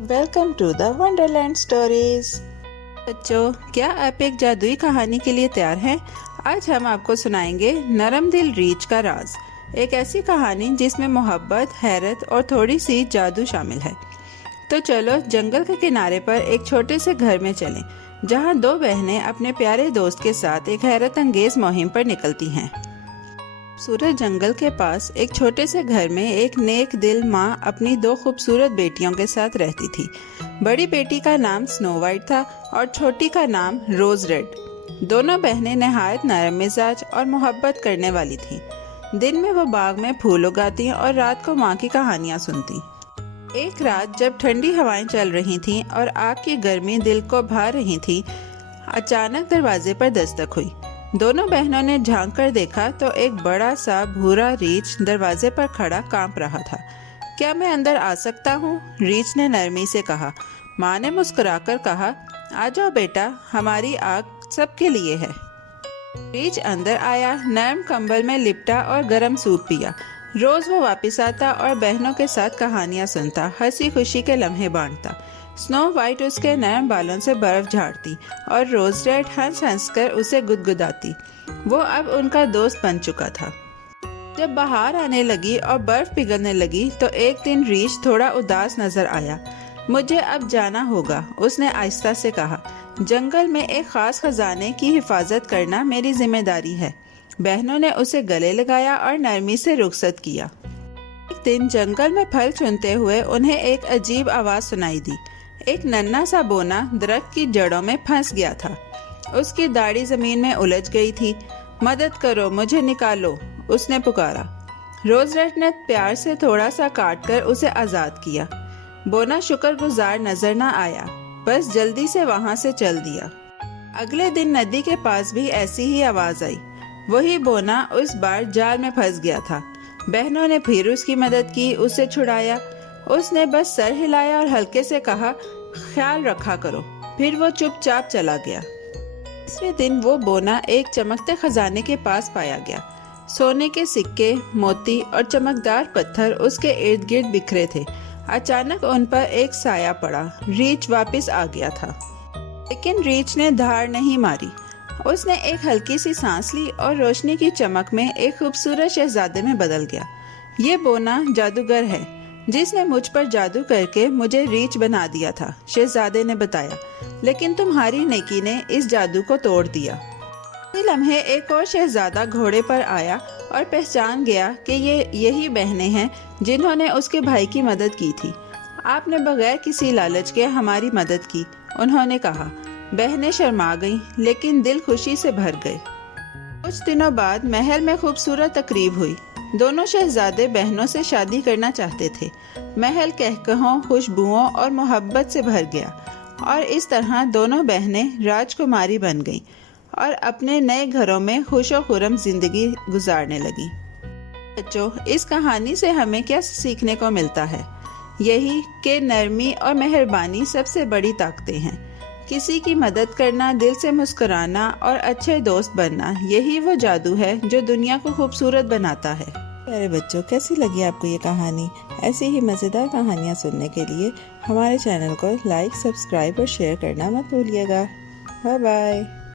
Welcome to the Wonderland stories. بچوں، کیا آپ ایک جادوئی کہانی کے لیے تیار ہیں؟ آج ہم آپ کو سنائیں گے نرم دل ریچھ کا راز، ایک ایسی کہانی جس میں محبت، حیرت اور تھوڑی سی جادو شامل ہے۔ تو چلو جنگل کے کنارے پر ایک چھوٹے سے گھر میں چلیں، جہاں دو بہنیں اپنے پیارے دوست کے ساتھ ایک حیرت انگیز مہم پر نکلتی ہیں۔ خوبصورت جنگل کے پاس ایک چھوٹے سے گھر میں ایک نیک دل ماں اپنی دو خوبصورت بیٹیوں کے ساتھ رہتی تھی۔ بڑی بیٹی کا نام سنو وائٹ تھا اور چھوٹی کا نام روز ریڈ۔ دونوں بہنیں نہایت نرم مزاج اور محبت کرنے والی تھیں۔ دن میں وہ باغ میں پھول اگاتی اور رات کو ماں کی کہانیاں سنتی۔ ایک رات جب ٹھنڈی ہوائیں چل رہی تھیں اور آگ کی گرمی دل کو بھا رہی تھی، اچانک دروازے پر دستک ہوئی۔ دونوں بہنوں نے جھانک کر دیکھا تو ایک بڑا سا بھورا ریچھ دروازے پر کھڑا کانپ رہا تھا۔ کیا میں اندر آ سکتا ہوں؟ ریچھ نے نرمی سے کہا۔ ماں نے مسکرا کر کہا، آ جاؤ بیٹا، ہماری آگ سب کے لیے ہے۔ ریچھ اندر آیا، نرم کمبل میں لپٹا اور گرم سوپ پیا۔ روز وہ واپس آتا اور بہنوں کے ساتھ کہانیاں سنتا، ہنسی خوشی کے لمحے بانٹتا۔ سنو وائٹ اس کے نرم بالوں سے برف جھاڑتی اور روز ریڈ ہنس ہنس کر اسے گدگداتی۔ وہ اب ان کا دوست بن چکا تھا۔ جب بہار آنے لگی اور برف پگھلنے لگی تو ایک دن ریچھ تھوڑا اداس نظر آیا۔ مجھے اب جانا ہوگا، اس نے آہستہ سے کہا۔ جنگل میں ایک خاص خزانے کی حفاظت کرنا میری ذمہ داری ہے۔ بہنوں نے اسے گلے لگایا اور نرمی سے رخصت کیا۔ ایک دن جنگل میں پھل چنتے ہوئے انہیں ایک عجیب آواز سنائی دی۔ ایک ننھا سا بونا درخت کی جڑوں میں پھنس گیا تھا۔ اس کی داڑھی زمین میں الجھ گئی تھی۔ مدد کرو، مجھے نکالو، اس نے پکارا۔ روز ریڈ نے پیار سے تھوڑا سا کاٹ کر اسے آزاد کیا۔ بونا شکر گزار نظر نہ آیا، بس جلدی سے وہاں سے چل دیا۔ اگلے دن ندی کے پاس بھی ایسی ہی آواز آئی۔ وہی بونا اس بار جال میں پھنس گیا تھا۔ بہنوں نے پھر اس کی مدد کی، اسے چھڑایا۔ اس نے بس سر ہلایا اور ہلکے سے کہا، خیال رکھا کرو، پھر وہ چپ چاپ چلا گیا۔ تیسرے دن وہ بونا ایک چمکتے خزانے کے پاس پایا گیا۔ سونے کے سکے، موتی اور چمکدار پتھر اس کے ارد گرد بکھرے تھے۔ اچانک ان پر ایک سایہ پڑا۔ ریچھ واپس آ گیا تھا، لیکن ریچھ نے دھاڑ نہیں ماری۔ اس نے ایک ہلکی سی سانس لی اور روشنی کی چمک میں ایک خوبصورت شہزادے میں بدل گیا۔ یہ بونا جادوگر ہے جس نے مجھ پر جادو کر کے مجھے ریچھ بنا دیا تھا، شہزادے نے بتایا، لیکن تمہاری نیکی نے اس جادو کو توڑ دیا۔ اسی لمحے ایک اور شہزادہ گھوڑے پر آیا اور پہچان گیا کہ یہ یہی بہنیں ہیں جنہوں نے اس کے بھائی کی مدد کی تھی۔ آپ نے بغیر کسی لالچ کے ہماری مدد کی، انہوں نے کہا۔ بہنیں شرما گئیں، لیکن دل خوشی سے بھر گئے۔ کچھ دنوں بعد محل میں خوبصورت تقریب ہوئی۔ دونوں شہزادے بہنوں سے شادی کرنا چاہتے تھے۔ محل کہکہوں، خوشبوؤں اور محبت سے بھر گیا، اور اس طرح دونوں بہنیں راجکماری بن گئیں اور اپنے نئے گھروں میں خوش و خرم زندگی گزارنے لگیں۔ بچوں، اس کہانی سے ہمیں کیا سیکھنے کو ملتا ہے؟ یہی کہ نرمی اور مہربانی سب سے بڑی طاقتیں ہیں۔ کسی کی مدد کرنا، دل سے مسکرانا اور اچھے دوست بننا، یہی وہ جادو ہے جو دنیا کو خوبصورت بناتا ہے۔ پیارے بچوں، کیسی لگی آپ کو یہ کہانی؟ ایسی ہی مزیدار کہانیاں سننے کے لیے ہمارے چینل کو لائک، سبسکرائب اور شیئر کرنا مت بھولیے گا۔ Bye bye.